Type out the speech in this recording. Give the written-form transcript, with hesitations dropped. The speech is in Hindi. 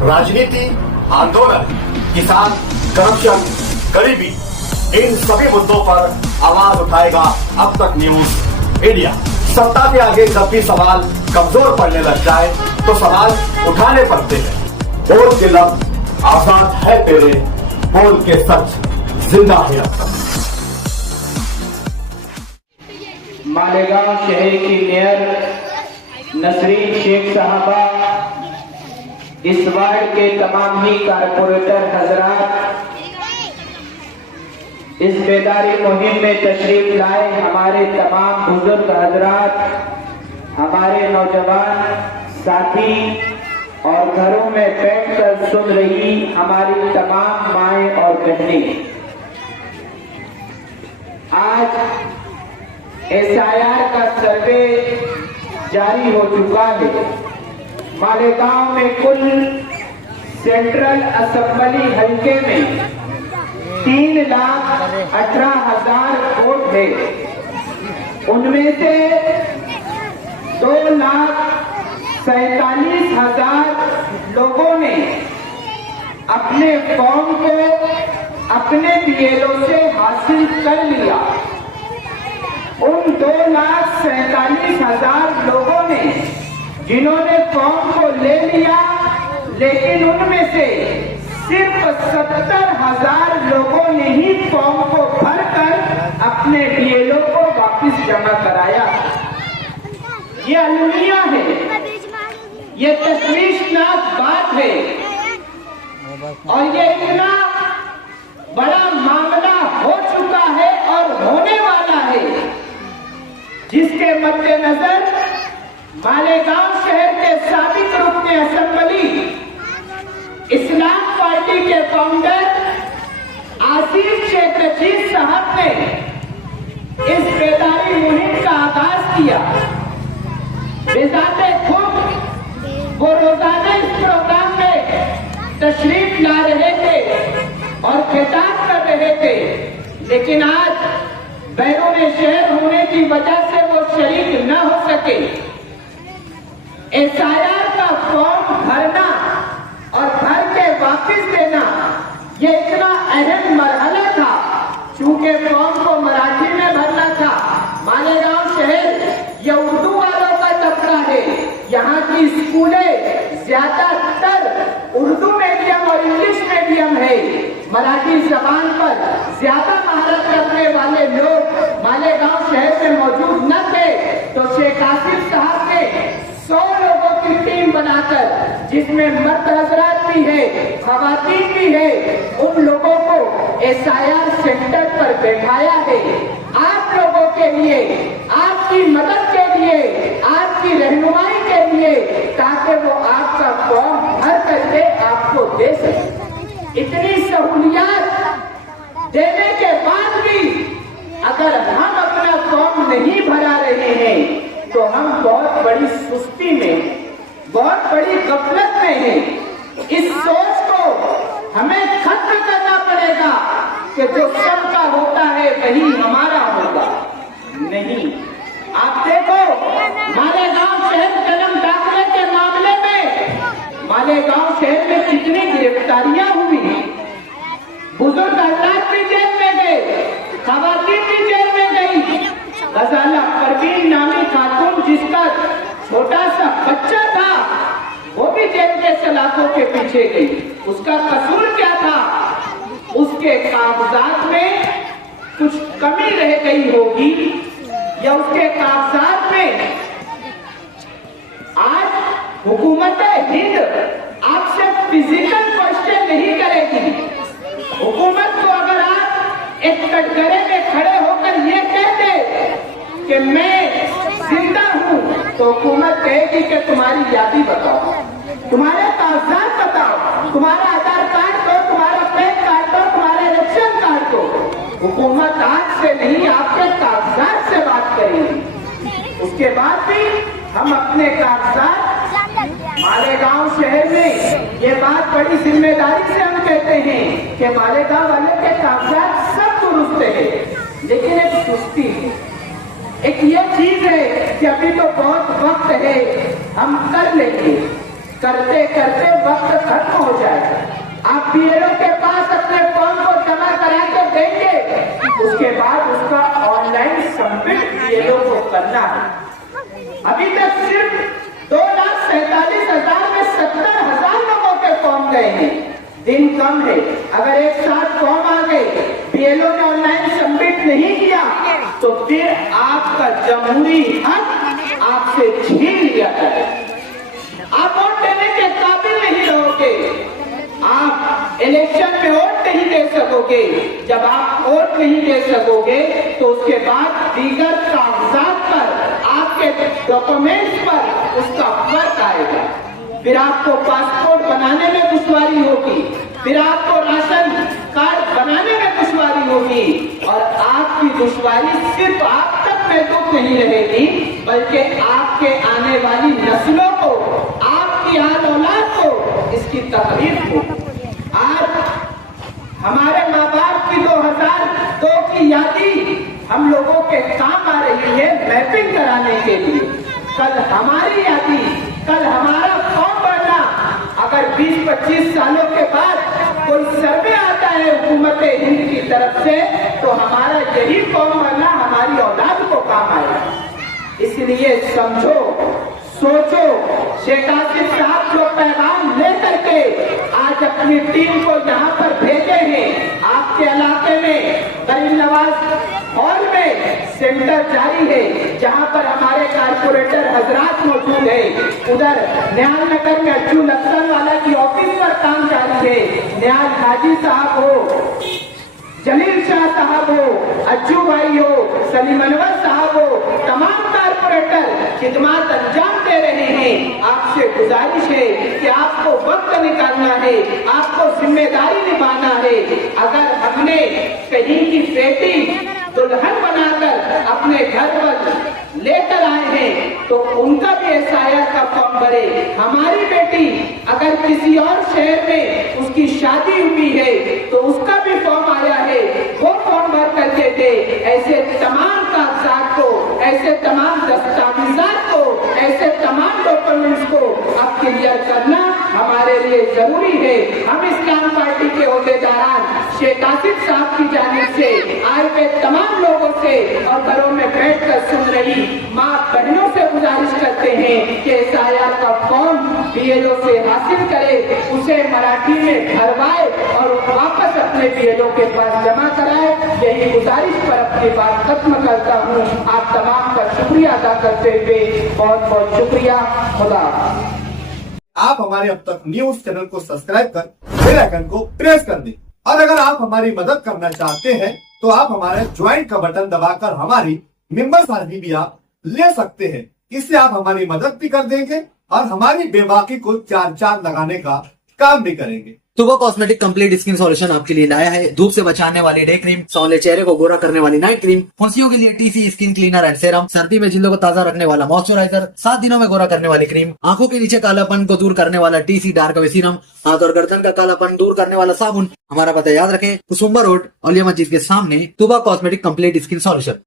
राजनीति, आंदोलन, किसान, करप्शन, गरीबी, इन सभी मुद्दों पर आवाज उठाएगा अब तक न्यूज इंडिया। सत्ता के आगे जब भी सवाल कमजोर पड़ने लग जाए तो सवाल उठाने पड़ते हैं। बोल के लफ्ज आजाद है तेरे, बोल के सच जिंदा है अब तक। मालेगांव शहर की मेयर नसरीन शेख साहबा, इस वार्ड के तमाम ही कारपोरेटर हजरात, इस बेदारी मुहिम में तशरीफ लाए हमारे तमाम बुजुर्ग हजरात, हमारे नौजवान साथी और घरों में बैठकर सुन रही हमारी तमाम माएं और बहनें, आज SIR का सर्वे जारी हो चुका है। मालेगांव में कुल सेंट्रल असेंबली हल्के में 3,18,000 वोट है। उनमें से 2,47,000 लोगों ने अपने फॉर्म को अपने BLO से हासिल कर लिया। उन 2,47,000 लोगों ने जिन्होंने फॉर्म को ले लिया, लेकिन उनमें से सिर्फ 70,000 लोगों ने ही फॉर्म को भरकर अपने BLO को वापस जमा कराया। ये अलमिया है, ये तशवीशनाक बात है और ये इतना बड़ा मामला हो चुका है और होने वाला है, जिसके मद्देनजर मालेगांव शहर के साबिक रुकने असेंबली इस्लाम पार्टी के फाउंडर आसिफ शेख रशीद साहब ने इस बेदारी मुहिम का आगाज किया। बेजाते खुद वो रोजाना इस प्रोग्राम में तशरीफ ला रहे थे और खिताब कर रहे थे, लेकिन आज बैरून शहर होने की वजह से वो शरीक न हो सके। SIR का फॉर्म भरना और भर के वापस देना ये इतना अहम मरहला था, चूंकि फॉर्म को मराठी में भरना था। मालेगांव शहर ये उर्दू वालों का तबका है, यहाँ की स्कूलें ज्यादातर उर्दू मीडियम और इंग्लिश मीडियम है। मराठी जबान पर ज्यादा महारत रखने वाले लोग मालेगांव शहर में मौजूद न थे, तो शेख आसिफ साहब ने 100 लोगों की टीम बनाकर, जिसमें मर्द हजरात भी है, खवातीन भी है, उन लोगों को SIR सेंटर पर बैठाया है। आप लोगों के लिए, आपकी मदद के लिए, आपकी रहनुमाई के लिए, ताकि वो आपका फॉर्म भर करके आपको दे सके। इतनी सहूलियत देने के बाद भी अगर हम अपना फॉर्म नहीं भरा रहे हैं तो हम बहुत बड़ी सुस्ती में, बहुत बड़ी गफलत में हैं। इस सोच को हमें खत्म करना पड़ेगा कि जो सबका होता है वही हमारा होगा। नहीं, आप देखो मालेगांव शहर जन्म दाखिले के मामले में मालेगांव शहर में कितनी गिरफ्तारियां हुई। बुजुर्ग हजरात भी जेल में गए, खवातीन भी जेल में गई। गजाला परवीन नामी खातून, जिसका छोटा सा बच्चा था, वो भी जेल के सलाखों के पीछे गई। उसका कसूर क्या था? उसके कागजात में कुछ कमी रह गई होगी, या उसके कागजात में आज हुकूमत हिंद आपसे फिजिकल क्वेश्चन नहीं करेगी। हुकूमत को अगर आप एक कटघरे में खड़े होकर ये कहते कि मैं जिंदा हूँ, तो हुकूमत कहेगी कि तुम्हारी यादी बताओ, तुम्हारे कागजात बताओ, तुम्हारा आधार कार्ड दो, तुम्हारा पैन कार्ड दो, तुम्हारा इलेक्शन कार्ड दो। हुकूमत आज से नहीं, आपके कागजात से बात करेगी। उसके बाद भी हम अपने कागजात मालेगांव शहर में, ये बात बड़ी जिम्मेदारी से हम कहते हैं कि मालेगांव वाले के कागजात सब दुरुस्त है, लेकिन एक सुस्ती है, एक ये चीज है कि अभी तो बहुत वक्त है, हम कर लेंगे। करते करते वक्त खत्म हो जाएगा। आप बीएलओ के पास अपने फॉर्म को जमा करा के देंगे, उसके बाद उसका ऑनलाइन सबमिट बीएलओ को करना है। अभी तक सिर्फ 2,47,000 में 70,000 लोगों के फॉर्म गए हैं। दिन कम है, अगर एक साथ फॉर्म आ गए, बीएलओ ने ऑनलाइन सबमिट नहीं किया तो फिर आपका जमहूरी हक आपसे छीन लिया जाएगा। आप वोट देने के काबिल नहीं रहोगे, आप इलेक्शन में वोट नहीं दे सकोगे। जब आप वोट नहीं दे सकोगे तो उसके बाद दीगर कागजात पर, आपके डॉक्यूमेंट्स पर उसका फर्क आएगा। फिर आपको पासपोर्ट बनाने में दुश्वारी होगी, फिर आपको राशन कार्ड बनाने में दुश्वारी होगी, और आपकी दुश्वारी सिर्फ आप तक महदूद नहीं रहेगी, बल्कि आपके आने वाली नस्लों को, आपकी आने औलाद को इसकी तकलीफ होगी। आज हमारे माँ बाप की 2002 की यादी हम लोगों के काम आ रही है मैपिंग कराने के लिए। कल हमारी यादी, कल हमारा फॉर्म भरना, अगर 20-25 सालों के बाद कोई सर्वे आता है हुकूमत हिंद की तरफ से, तो हमारा यही फॉर्म भरना हमारी औलाद को काम आएगा। इसलिए समझो, सोचो, शेख आसिफ साहब जो पैगाम लेकर के आज अपनी टीम को यहाँ पर भेजे हैं, आपके इलाके में गरीब नवाज हॉल में सेंटर जारी है, जहाँ पर हमारे कारपोरेटर हजरात मौजूद है। उधर न्याल नगर में अज्जू लक्सन वाला की ऑफिस पर काम जारी है। न्याल हाजी साहब हो, जलील शाह साहब हो, अज्जू भाई हो, सलीम अनवर साहब हो, तमाम कारपोरेटर खिदमत अंजाम दे रहे हैं। आपसे गुजारिश है कि आपको वक्त निकालना है, आपको जिम्मेदारी निभाना है। अगर हमने कहीं की बेटी दुल्हन बनाकर अपने घर पर लेकर आए हैं तो उनका भी एसआईआर का फॉर्म भरे। हमारी बेटी अगर किसी और शहर में उसकी शादी हुई है तो उसका भी फॉर्म आया है, वो फॉर्म भर करके दे। ऐसे तमाम कागजात को, ऐसे तमाम दस्तावेजात को, ऐसे तमाम डॉक्यूमेंट्स को अब क्लियर करना हमारे लिए जरूरी है। हम इस्लाम पार्टी के ओहदेदारान शेख आसिफ साहब की जानिब से आए हुए तमाम लोगों से और घरों में बैठकर सुन रही माँ बहनों से गुजारिश करते हैं कि एसआईआर का फॉर्म बीएलओ से हासिल करे, उसे मराठी में भरवाए और वापस अपने बीएलओ के पास जमा कराए। यही गुजारिश पर अपनी बात खत्म करता हूँ। आप तमाम का शुक्रिया अदा करते हुए बहुत बहुत शुक्रिया। खुदा। आप हमारे अब तक न्यूज चैनल को सब्सक्राइब कर बेल आइकन को प्रेस कर दें, और अगर आप हमारी मदद करना चाहते हैं तो आप हमारे ज्वाइन का बटन दबाकर हमारी मेंबर्स आदि भी आप ले सकते हैं। इससे आप हमारी मदद भी कर देंगे और हमारी बेबाकी को चार चांद लगाने का काम भी करेंगे। तुबा कॉस्मेटिक कंप्लीट स्किन सॉल्यूशन आपके लिए लाया है धूप से बचाने वाली डे क्रीम, सौले चेहरे को गोरा करने वाली नाइट क्रीम, फुंसियों के लिए TC skin cleaner and serum, सर्दी में जिल्दों को ताजा रखने वाला मॉइस्चराइजर, 7 दिनों में गोरा करने वाली क्रीम, आंखों के नीचे कालापन को दूर करने वाला टीसी डार्क वे सीरम, हाथ और गर्दन का कालापन दूर करने वाला साबुन। हमारा पता याद रखें, कुसुम्बा रोड, औलिया मस्जिद के सामने, तुबा कॉस्मेटिक कंप्लीट स्किन सॉल्यूशन।